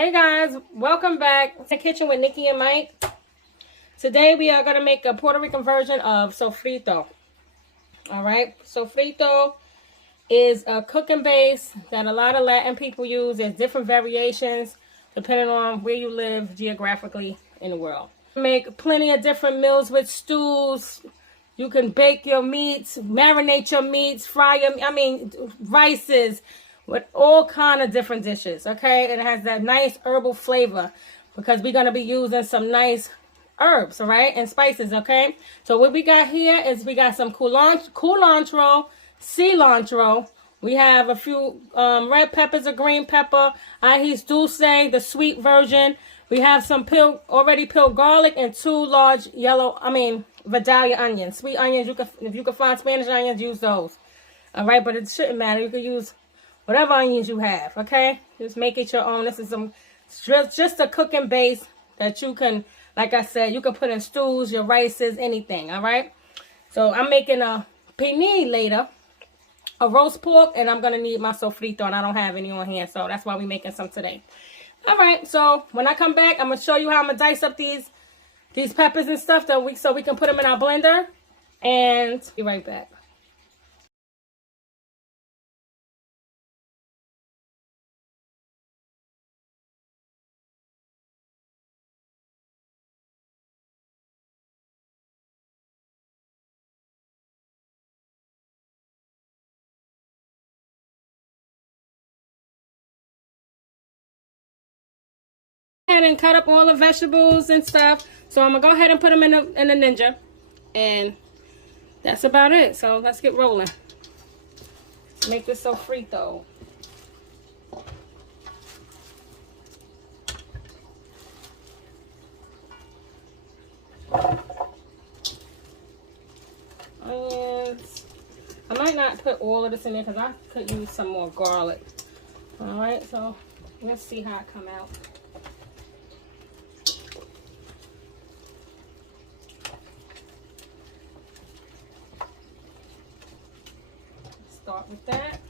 Hey guys, welcome back to the kitchen with Nikki and Mike. Today we are going to make a Puerto Rican version of sofrito. Alright, sofrito is a cooking base that a lot of Latin people use. There's different variations depending on where you live geographically in the world. Make plenty of different meals with stews. You can bake your meats, marinate your meats, fry your, rices, with all kind of different dishes, okay? It has that nice herbal flavor because we're going to be using some nice herbs, all right, and spices, okay? So what we got here is we got some culantro, cilantro. We have a few red peppers, a green pepper, Ajies Dulces, the sweet version. We have some already peeled garlic and 2 large Vidalia onions. Sweet onions, if you can find Spanish onions, use those. All right, but it shouldn't matter. You can use whatever onions you have, okay? Just make it your own. This is just a cooking base that you can, like I said, you can put in stews, your rices, anything, all right? So I'm making a pernil later, a roast pork, and I'm going to need my sofrito, and I don't have any on hand, so that's why we're making some today. All right, so when I come back, I'm going to show you how I'm going to dice up these peppers and stuff so we can put them in our blender, and be right back. And cut up all the vegetables and stuff. So I'm gonna go ahead and put them in the Ninja, and that's about it. So let's get rolling. Let's make this sofrito. Onions. I might not put all of this in there because I could use some more garlic. All right, so let's see how it come out. Start with that.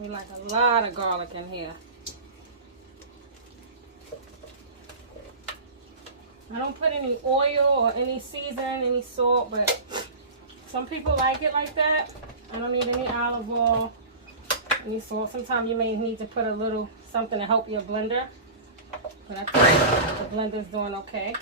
We like a lot of garlic in here. I don't put any oil or any seasoning, any salt, but some people like it like that. I don't need any olive oil, any salt. Sometimes you may need to put a little something to help your blender, but I think the blender's doing okay.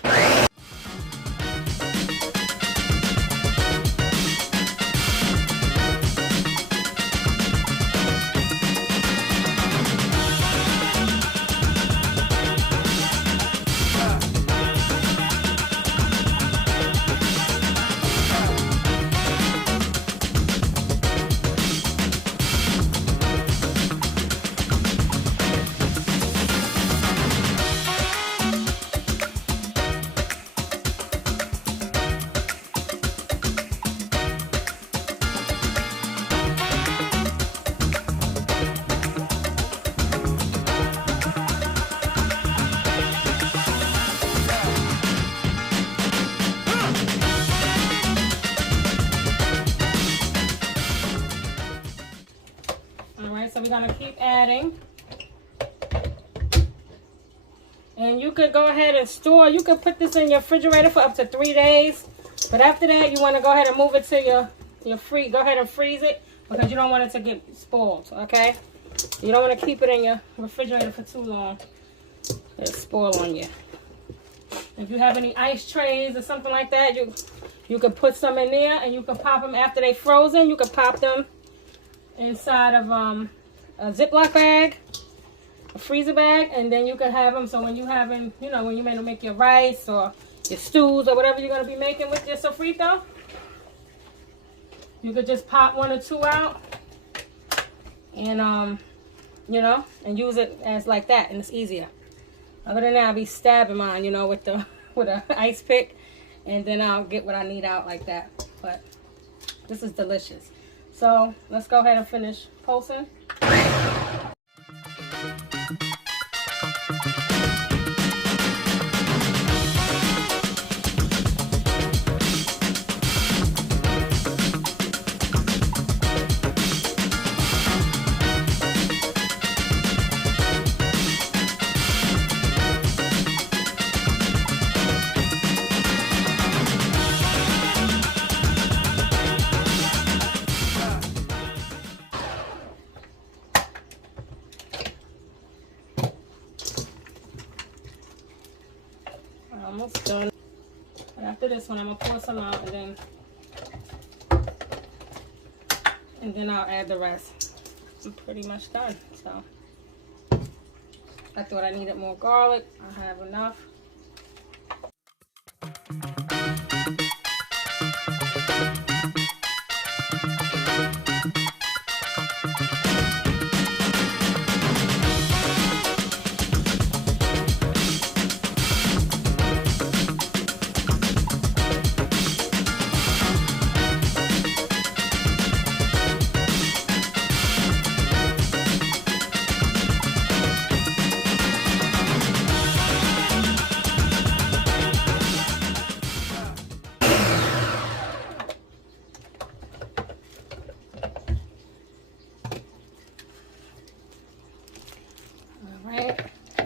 So we're going to keep adding. And you could go ahead and store. You could put this in your refrigerator for up to 3 days. But after that, you want to go ahead and move it to your free. Go ahead and freeze it because you don't want it to get spoiled. Okay. You don't want to keep it in your refrigerator for too long. It'll spoil on you. If you have any ice trays or something like that, you can put some in there and you can pop them after they frozen. You can pop them inside of a Ziploc bag, a freezer bag, and then you can have them so when you having, you know, when you make your rice or your stews or whatever you're going to be making with your sofrito, you could just pop 1 or 2 out and you know, and use it as like that, and it's easier. Other than that, I'll be stabbing mine, you know, with a ice pick, and then I'll get what I need out like that. But this is delicious. So let's go ahead and finish posting. Almost done. But after this one, I'm gonna pour some out, and then I'll add the rest. I'm pretty much done. So I thought I needed more garlic. I have enough.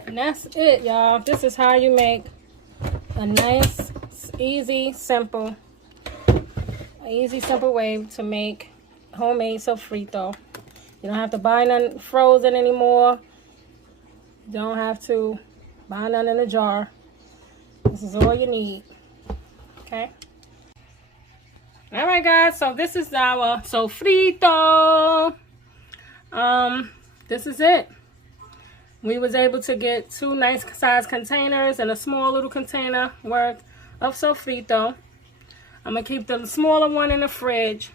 And that's it, y'all. This is how you make a nice, easy, simple way to make homemade sofrito. You don't have to buy none frozen anymore. You don't have to buy none in a jar. This is all you need. Okay. All right, guys. So this is our sofrito. This is it. We was able to get 2 nice size containers and a small little container worth of sofrito. I'm going to keep the smaller one in the fridge.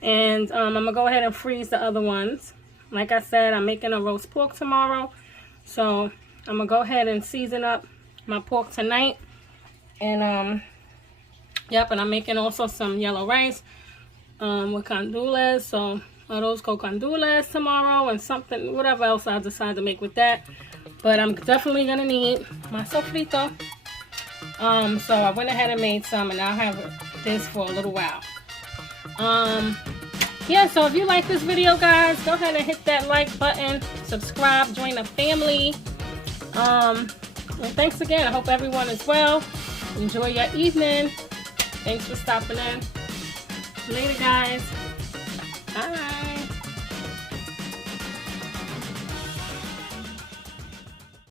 And I'm going to go ahead and freeze the other ones. Like I said, I'm making a roast pork tomorrow. So I'm going to go ahead and season up my pork tonight. And yep, and I'm making also some yellow rice with candules. So those candules tomorrow, and something, whatever else I decide to make with that. But I'm definitely gonna need my sofrito. So I went ahead and made some, and I'll have this for a little while. Yeah, so if you like this video, guys, go ahead and hit that like button, subscribe, join the family. And thanks again. I hope everyone is well. Enjoy your evening. Thanks for stopping in. Later, guys. Bye.